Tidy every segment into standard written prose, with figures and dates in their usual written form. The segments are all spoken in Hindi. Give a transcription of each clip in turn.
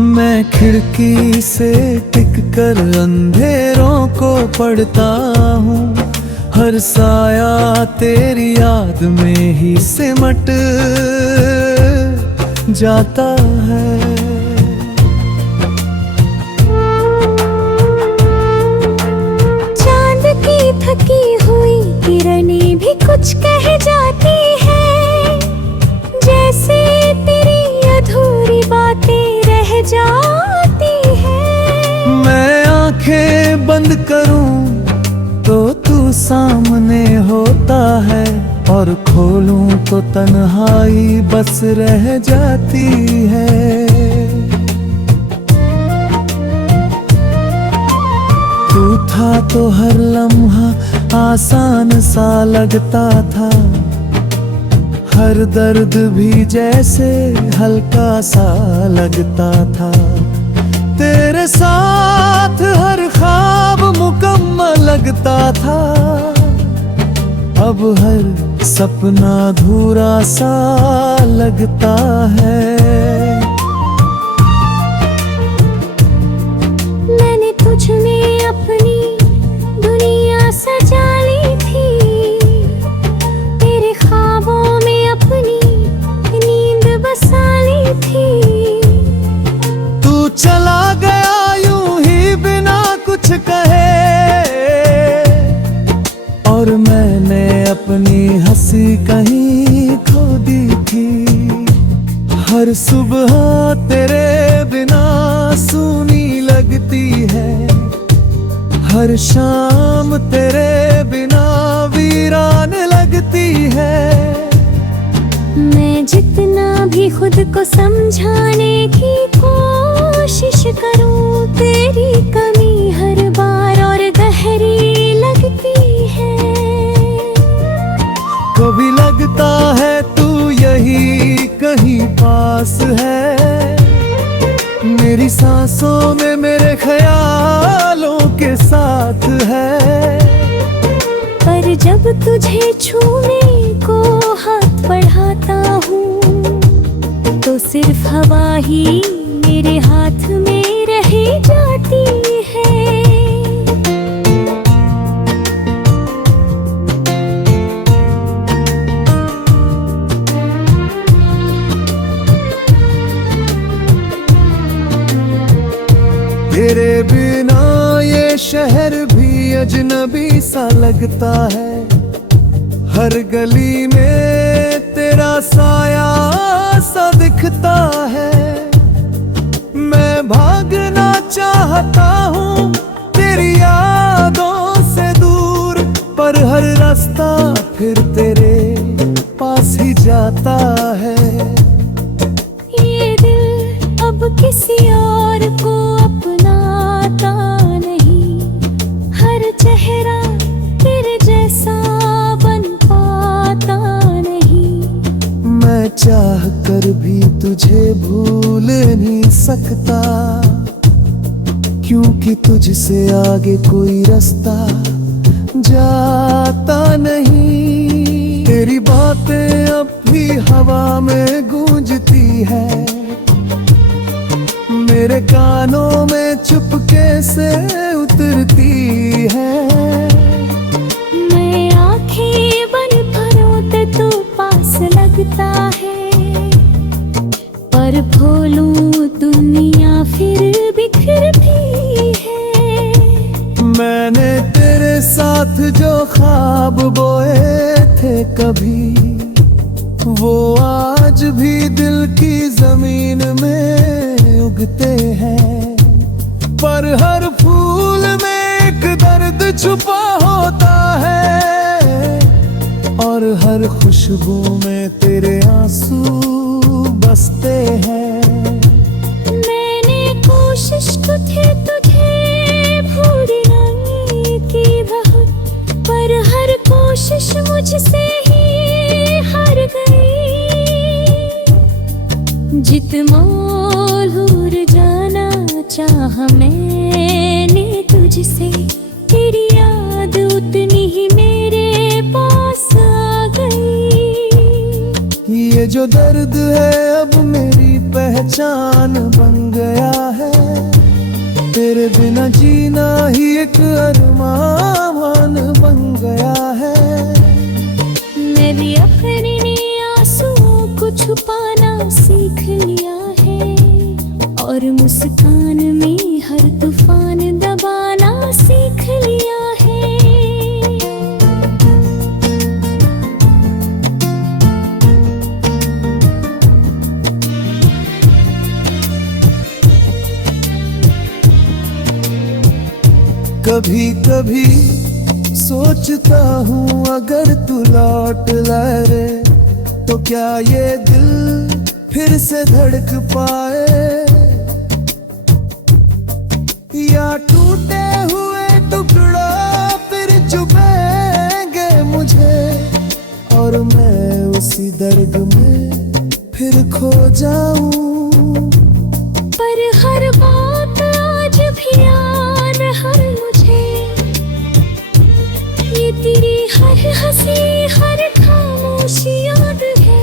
मैं खिड़की से टिक कर अंधेरों को पढ़ता हूँ। हर साया तेरी याद में ही सिमट जाता है। चांद की थकी हुई किरणें भी कुछ कह जाती है, जैसे तेरी अधूरी बातें रह जाती है। मैं आंखें बंद करूं तो तू सामने होता है, और खोलूं तो तन्हाई बस रह जाती है। तू था तो हर लम्हा आसान सा लगता था, हर दर्द भी जैसे हल्का सा लगता था। तेरे साथ हर ख्वाब मुकम्मल लगता था, अब हर सपना अधूरा सा लगता है। मैंने तुझ में अपनी दुनिया सजा ली थी, तेरे ख्वाबों में अपनी नींद बसा ली थी। तू चला गया यूं ही बिना कुछ कहे, और मैंने अपनी हंसी कहीं खो दी थी। हर सुबह तेरे बिना सूनी लगती है, हर शाम तेरे बिना वीरान लगती है। मैं जितना भी खुद को समझाने की कोशिश करूं, तेरी कमी हर बार और गहरी लगती है। कभी लगता है तू यही कहीं पास है, मेरी सांसों में मेरे ख्यालों के साथ है। पर जब तुझे छूने को हाथ बढ़ाता हूँ, तो सिर्फ हवा ही मेरे हाथ में रह जाती है। तेरे बिना ये शहर भी अजनबी सा लगता है, हर गली में तेरा साया सा दिखता है। मैं भागना चाहता हूँ तेरी यादों से दूर, पर हर रास्ता फिर तेरे पास ही जाता है। ये दिल अब किसी और को अपनाता नहीं, हर चेहरा तेरे जैसा बन पाता नहीं। मैं चाह कर भी तुझे भूल नहीं सकता, क्योंकि तुझसे आगे कोई रास्ता जाता नहीं। तेरी बातें अब भी हवा में गूंजती है, मेरे कानों में चुपके से उतरती है। मैं आंखें बंद करूं तो तू पास लगता है, पर भूलूं दुनिया फिर बिखरती है। मैंने तेरे साथ जो ख्वाब बोए थे कभी, वो आज भी दिल की जमीन में उगते हैं। पर हर फूल में एक दर्द छुपा होता है, और हर खुशबू में तेरे आंसू बसते हैं। मैंने कोशिश तो थी तुझे भूलने की बहुत, पर हर कोशिश मुझसे ही हार गई। जित मोल दूर जाना चाह मैंने तुझसे, तेरी याद उतनी ही मेरे पास आ गई। ये जो दर्द है अब मेरी पहचान बन गया, अरमान बन गया है। मेरी अपने आंसुओं को छुपाना सीख लिया है और मुस्कान में हर तूफान दबाना सीख लिया है। कभी कभी सोचता हूँ अगर तू लौट लाए रे तो क्या ये दिल फिर से धड़क पाए, या टूटे हुए टुकड़ा फिर चुभेंगे मुझे और मैं उसी दर्द में फिर खो जाऊं। पर हर बात आज भी याद है मुझे, ये तेरी हर हंसी हर खामोशी याद है।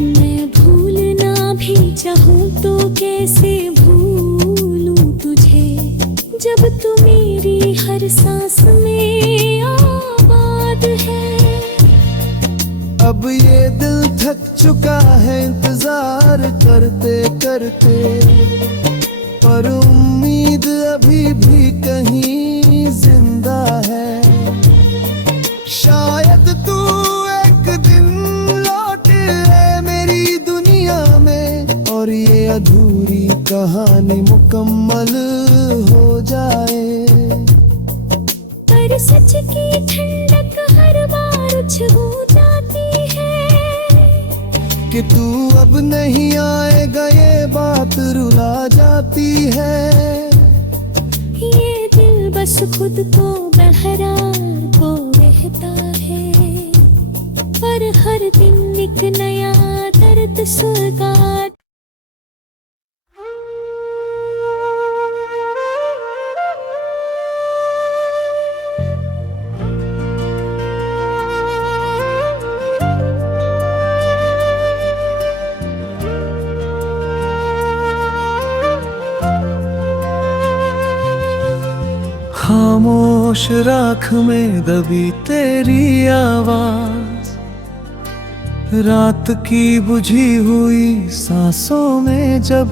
मैं भूलना भी चाहूँ तो कैसे भूलूं तुझे, जब तू मेरी हर सांस में आबाद है। अब ये दिल थक चुका है इंतजार करते करते, पर उम्मीद अभी भी कहीं जिंदा है। शायद तू एक दिन लौट आए मेरी दुनिया में और ये अधूरी कहानी मुकम्मल हो जाए। पर सच की ठंडक हर बार छू जाती है कि तू अब नहीं आएगा ये बात रुला जाती है। ये दिल बस खुद को बहरार को कहता है, पर हर दिन एक नया दर्द सुलगा। खामोश राख में दबी तेरी आवाज, रात की बुझी हुई सांसों में जब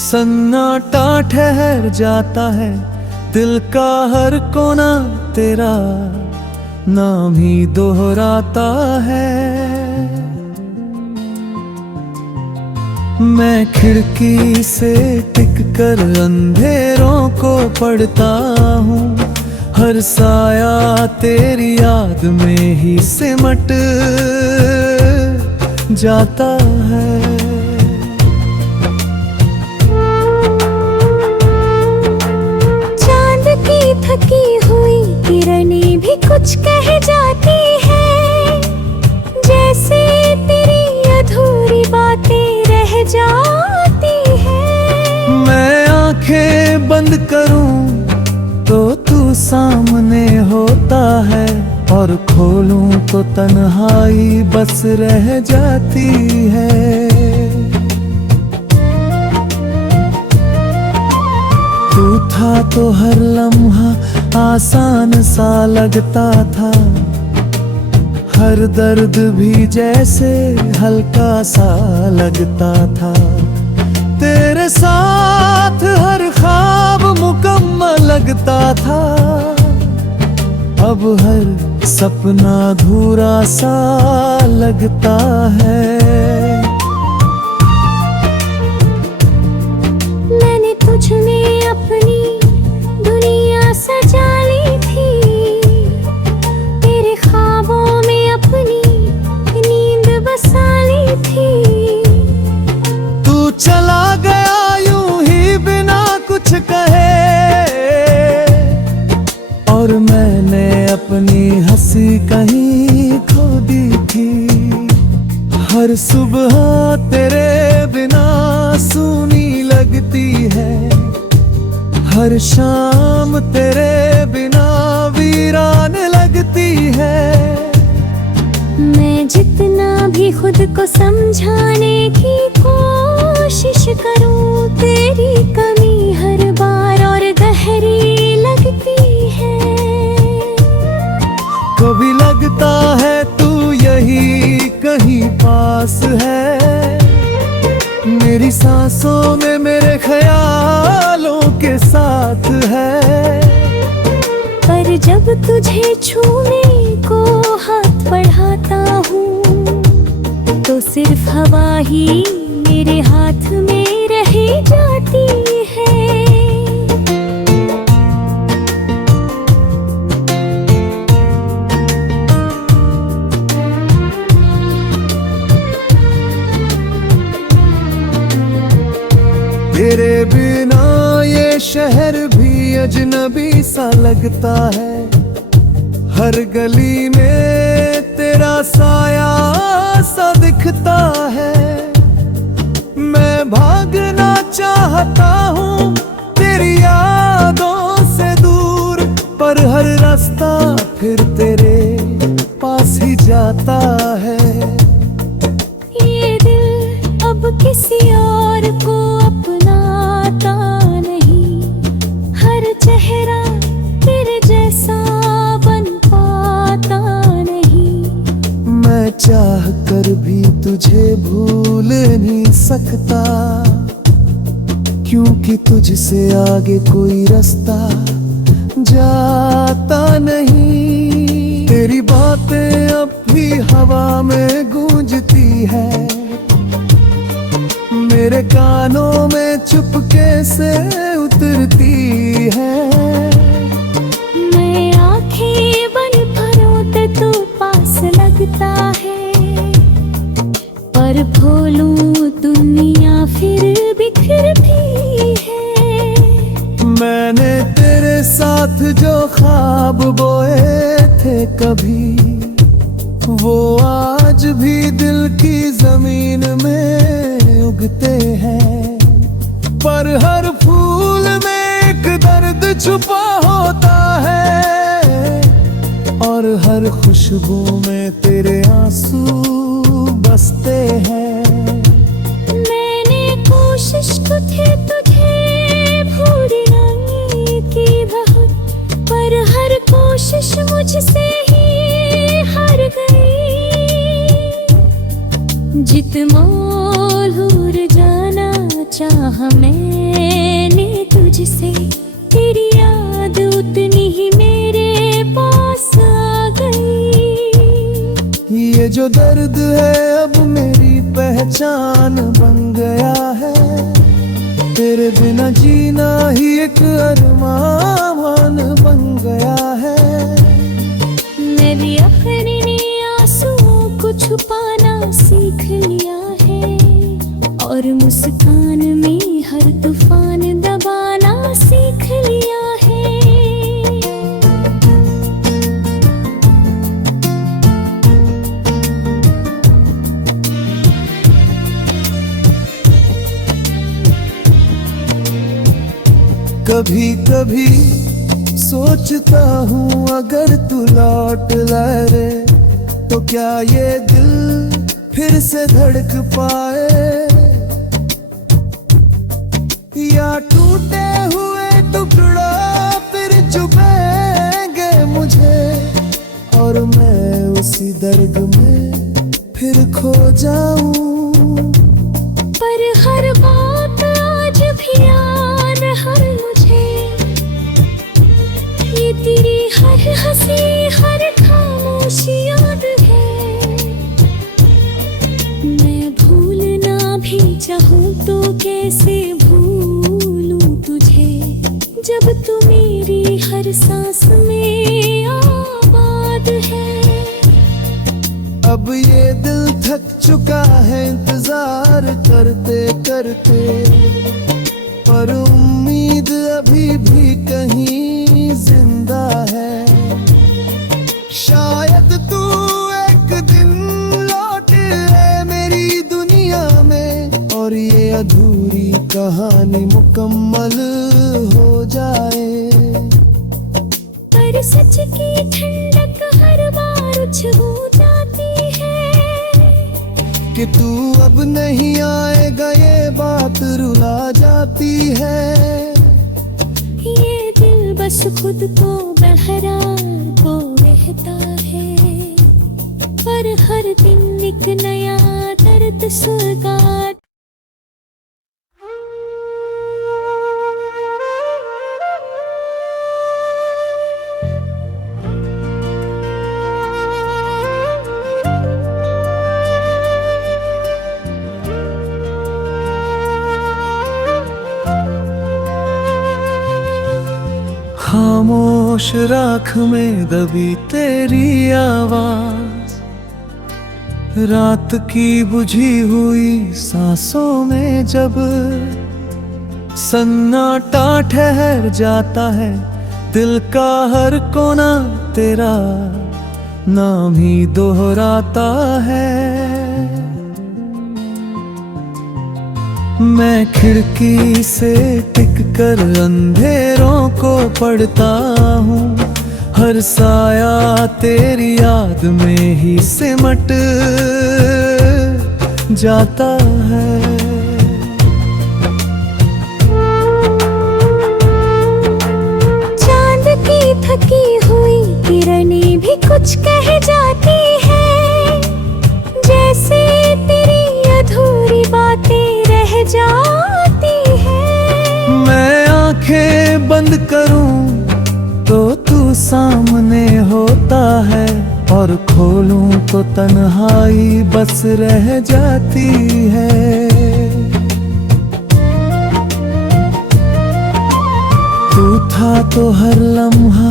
सन्नाटा ठहर जाता है, दिल का हर कोना तेरा नाम ही दोहराता है। मैं खिड़की से टिक कर अंधेरों को पढ़ता हूँ, हर साया तेरी याद में ही सिमट जाता है। चांद की थकी हुई किरणें भी कुछ कह जाती है, जैसे तेरी अधूरी बातें रह जाती है। मैं आंखें बंद करूं तो तू सामने होता है, और खोलूं तो तन्हाई बस रह जाती है। तू था तो हर लम्हा आसान सा लगता था, हर दर्द भी जैसे हल्का सा लगता था। तेरे साथ हर ख्वाब मुकम्मल लगता था, अब हर सपना अधूरा सा लगता है। मैंने तुझ में अपनी दुनिया सजा ली थी, तेरे ख्वाबों में अपनी नींद बसा ली थी। तू चला गया यूं ही बिना कुछ कहे, और मैंने अपनी हंसी कहीं खो दी थी। हर सुबह तेरे बिना सूनी लगती है, हर शाम तेरे बिना वीरान लगती है। मैं जितना भी खुद को समझाने की कोशिश करूं, तेरी कमी हर बार सांसों में मेरे ख्यालों के साथ है। पर जब तुझे छूने को हाथ बढ़ाता हूँ तो सिर्फ हवा ही मेरे हाथ में रह जाती है। तेरे बिना ये शहर भी अजनबी सा लगता है। हर गली में तेरा साया सा दिखता है। मैं भागना चाहता हूँ तेरी यादों से दूर, पर हर रास्ता फिर तेरे पास ही जाता है। ये दिल अब किसी और को अपनाता नहीं, हर चेहरा तेरे जैसा बन पाता नहीं। मैं चाह कर भी तुझे भूल नहीं सकता, क्योंकि तुझसे आगे कोई रास्ता जाता नहीं। तेरी बातें अब भी हवा में गूंजती है, मेरे कानों में चुपके से उतरती है। मैं आंखें बंद करूं तो तू पास लगता है, पर भूलूं दुनिया फिर बिखरती है। मैंने तेरे साथ जो ख्वाब बोए थे कभी, वो आज भी दिल की जमीन में उगते हैं। पर हर फूल में एक दर्द छुपा होता है, और हर खुशबू में तेरे आंसू बसते हैं। मैंने कोशिश तो थी तुझे भूलने की बहुत, पर हर कोशिश मुझसे ही हार गई। जित मोल जाना चाह मैंने तुझसे, तेरी याद उतनी ही मेरे पास आ गई। ये जो दर्द है अब मेरी पहचान बन गया है। तेरे बिना जीना ही एक अरमान बन गया है। मेरी अपने आंसुओं को छुपाना सीख लिया है, और मुस्कान में हर तूफान दबाना सीख लिया है। कभी कभी सोचता हूँ अगर तू लौट लाए रे, तो क्या ये दिल फिर से धड़क पाए, या टूटे हुए टुकड़ा फिर चुभेंगे मुझे, और मैं उसी दर्द में फिर खो जाऊं। पर हर बात आज भी याद हर मुझे, ये तेरी हर हंसी हर खामोशी याद है। मैं भूलना भी चाहूँ तो कैसे भूलूं तुझे, जब तू मेरी हर सांस में आबाद है। अब ये दिल थक चुका है इंतजार करते करते, पर उम्मीद अभी भी कहीं जिंदा है। शायद तू एक दिन लौट आए मेरी दुनिया में, और ये अधूरी कहानी मुकम्मल हो जाए। पर सच की ठंडक हर बार छू जाती है, कि तू अब नहीं आएगा ये बात रुला जाती है। ये दिल बस खुद को बहरा को रहता है, पर हर दिन एक नया दर्द सुलगा खामोश राख में दबी तेरी आवाज, रात की बुझी हुई सांसों में जब सन्नाटा ठहर जाता है, दिल का हर कोना तेरा नाम ही दोहराता है। मैं खिड़की से टिक कर अंधेरों को पढ़ता हूँ, हर साया तेरी याद में ही सिमट जाता है। चांद की थकी हुई किरणें भी कुछ कह जाती है, जैसे तेरी अधूरी बातें रह जाती है। मैं आंखें बंद करूं तो तू सामने होता है, और खोलूं तो तन्हाई बस रह जाती है। तू था तो हर लम्हा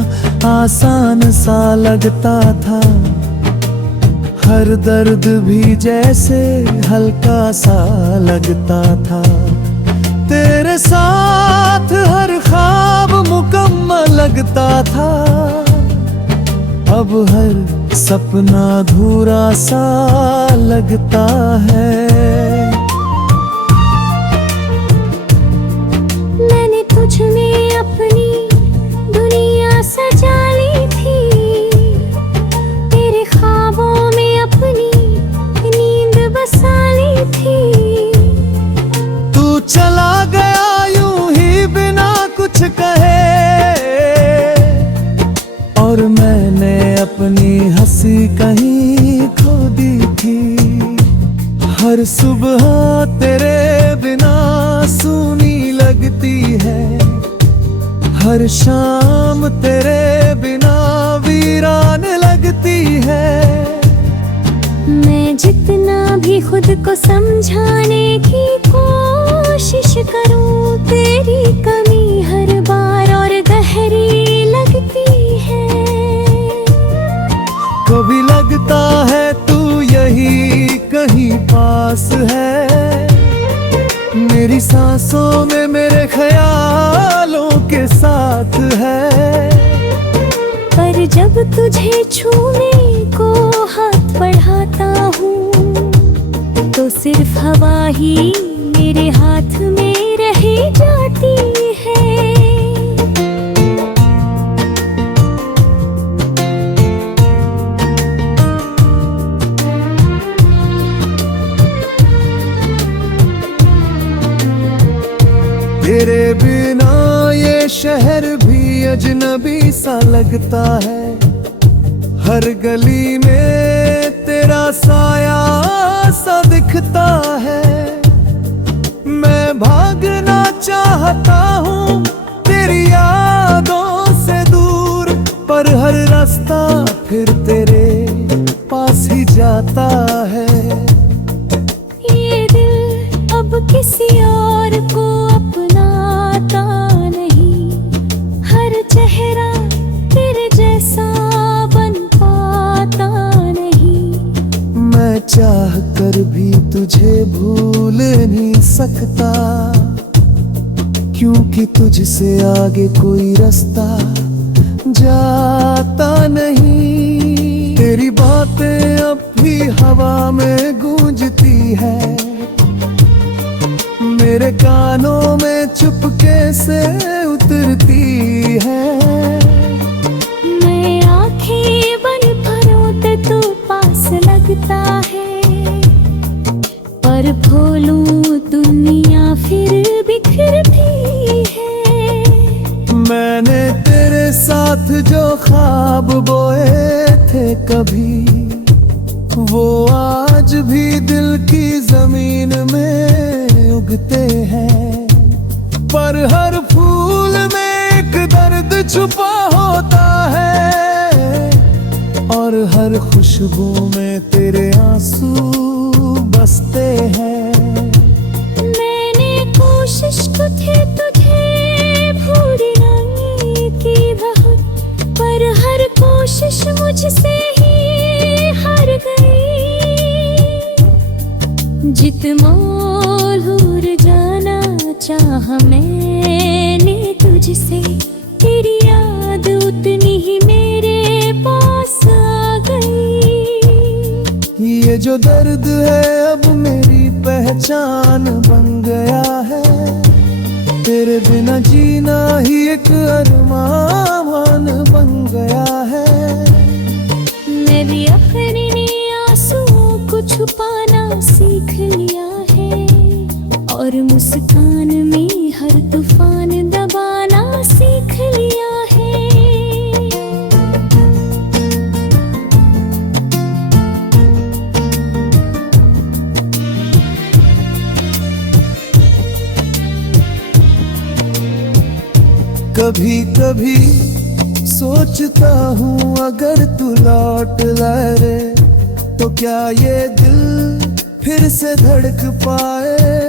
आसान सा लगता था, हर दर्द भी जैसे हल्का सा लगता था। तेरे साथ हर ख्वाब मुकम्मल लगता था, अब हर सपना अधूरा सा लगता है। मैंने तुझ में अपनी दुनिया सजा ली थी, तेरे ख्वाबों में अपनी नींद बसा ली थी। तू चला गया यूं ही बिना कुछ कहे, और मैंने अपनी हंसी कहीं खो दी थी। हर सुबह तेरे बिना सूनी लगती है, हर शाम तेरे बिना वीरान लगती है। मैं जितना भी खुद को समझाने की कोशिश करूं, तेरी कमी हर बार और गहरी लगती है। कभी लगता है तू यही कहीं पास है, मेरी सांसों में मेरे ख्यालों के साथ है। पर जब तुझे छूने को हाथ बढ़ाता हूँ, तो सिर्फ हवा ही मेरे हाथ में रह जाती है। तेरे बिना ये शहर भी अजनबी सा लगता है, हर गली में तेरा साया सा दिखता है। मैं भागना चाहता हूँ तेरी यादों से दूर, पर हर रास्ता फिर तेरे पास ही जाता है। ये दिल अब किसी और को अपनाता नहीं, हर चेहरा तेरे जैसा बन पाता नहीं। मैं चाह कर भी तुझे भूल नहीं सकता, क्योंकि तुझसे आगे कोई रास्ता जाता नहीं। तेरी बातें अब भी हवा में गूंजती है, मेरे कानों में चुपके से उतरती है। मैं आंखें बंद करूं तो तू पास लगता है, पर भूलूं दुनिया फिर बिखरती है। मैंने तेरे साथ जो ख्वाब बोए थे कभी, वो आज भी दिल की जमीन में उगते हैं। पर हर फूल में एक दर्द छुपा होता है, और हर खुशबू में तेरे आंसू बसते हैं। मैंने कोशिश तो थी तुझे भूलने की, इतमोल हूर जाना चाह मैंने तुझसे, तेरी याद उतनी ही मेरे पास आ गई। ये जो दर्द है अब मेरी पहचान बन गया है, तेरे बिना जीना ही एक अरमान बन गया है। मेरी अपने आंसुओं को छुपाना सीख लिया है, और मुस्कान में हर तूफान दबाना सीख लिया है। कभी कभी सोचता हूँ अगर तू लौट लाए रे, तो क्या ये दिल फिर से धड़क पाए,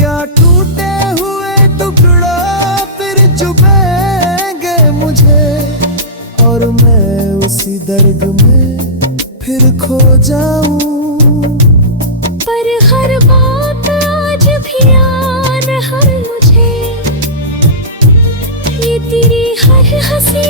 या टूटे हुए टुकड़ा फिर चुभेंगे मुझे, और मैं उसी दर्द में फिर खो जाऊं। पर हर बात आज भी याद हर मुझे, ये तेरी हर हंसी